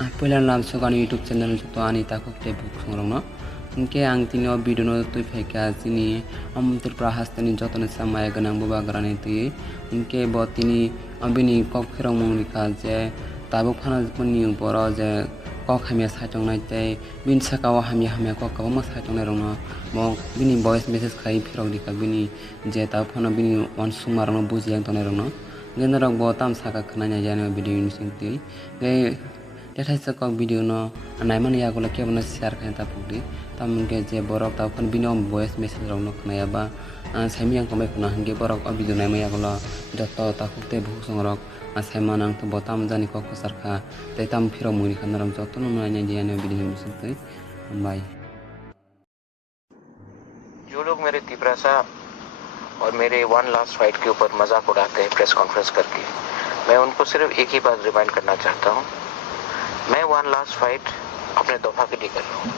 Pailan lam sokan YouTube channel to ani takok te book songrong Inke ang tino video no tu feka sini tur prahastani jotone samaya ganang buba garani tu inke botini abini kok khirong mungika je tabuk phana puni uporo je kok hamya sajong nai te bin sakawa hamya kok ka ma sajong nai rong mo bini voice message khai phirok dika bini je ta phana bini on sumar no buji ang tonai rong genarok bo tam saka khnanya jani video ni singti ge Deta kok video no anaiman ya gola ke bana share khain ta pugdi tamke je borok ta kon binom voice message rong no khna ba saimi ang komai khna hange borok a video nai ma ya gola joto ta khukte bu songrok saima nang to botam jani kok sarkha te tam phiro muni khanram joto no nai je ne video mi sinte bye जो लोग मेरे तिब्रासा और मेरे one last fight के ऊपर मजाक उड़ाते हैं प्रेस कॉन्फ्रेंस करके, मैं उनको सिर्फ एक ही बात रिमाइंड करना चाहता हूँ। मैं वन लास्ट फाइट अपने दोफा के लिए कर रहा हूँ।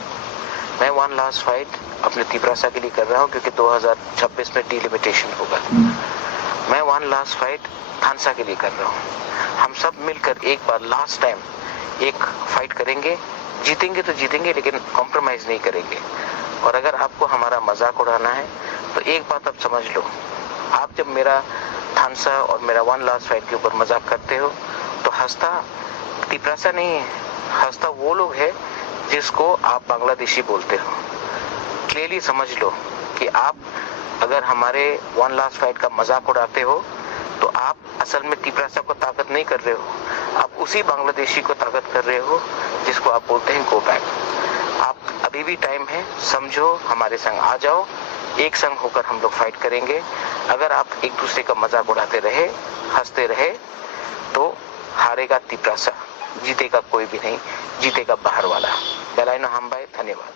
मैं वन लास्ट फाइट अपने तिब्रासा के लिए कर रहा हूँ क्योंकि 2026 में डिलिमिटेशन होगा। मैं वन लास्ट फाइट थानसा के लिए कर रहा हूँ। हम सब मिलकर एक बार लास्ट टाइम एक फाइट करेंगे, जीतेंगे तो जीतेंगे लेकिन कॉम्प्रोमाइज नहीं करेंगे। और अगर आपको हमारा मजाक उड़ाना है तो एक बात आप समझ लो, आप जब मेरा थानसा और मेरा वन लास्ट फाइट के ऊपर मजाक करते हो तो हंसता तिब्रासा नहीं है, हंसता वो लोग है जिसको आप बांग्लादेशी बोलते हो। क्लियरली समझ लो कि आप अगर हमारे वन लास्ट फाइट का मजाक उड़ाते हो तो आप असल में तिब्रासा को ताकत नहीं कर रहे हो, आप उसी बांग्लादेशी को ताकत कर रहे हो जिसको आप बोलते हैं गो बैक। आप अभी भी टाइम है, समझो, हमारे संग आ जाओ, एक संग होकर हम लोग फाइट करेंगे। अगर आप एक दूसरे का मजाक उड़ाते रहे, हंसते रहे तो हारेगा तिब्रासा, जीतेगा कोई भी नहीं, जीतेगा बाहर वाला। बेलाइनो हम भाई, धन्यवाद।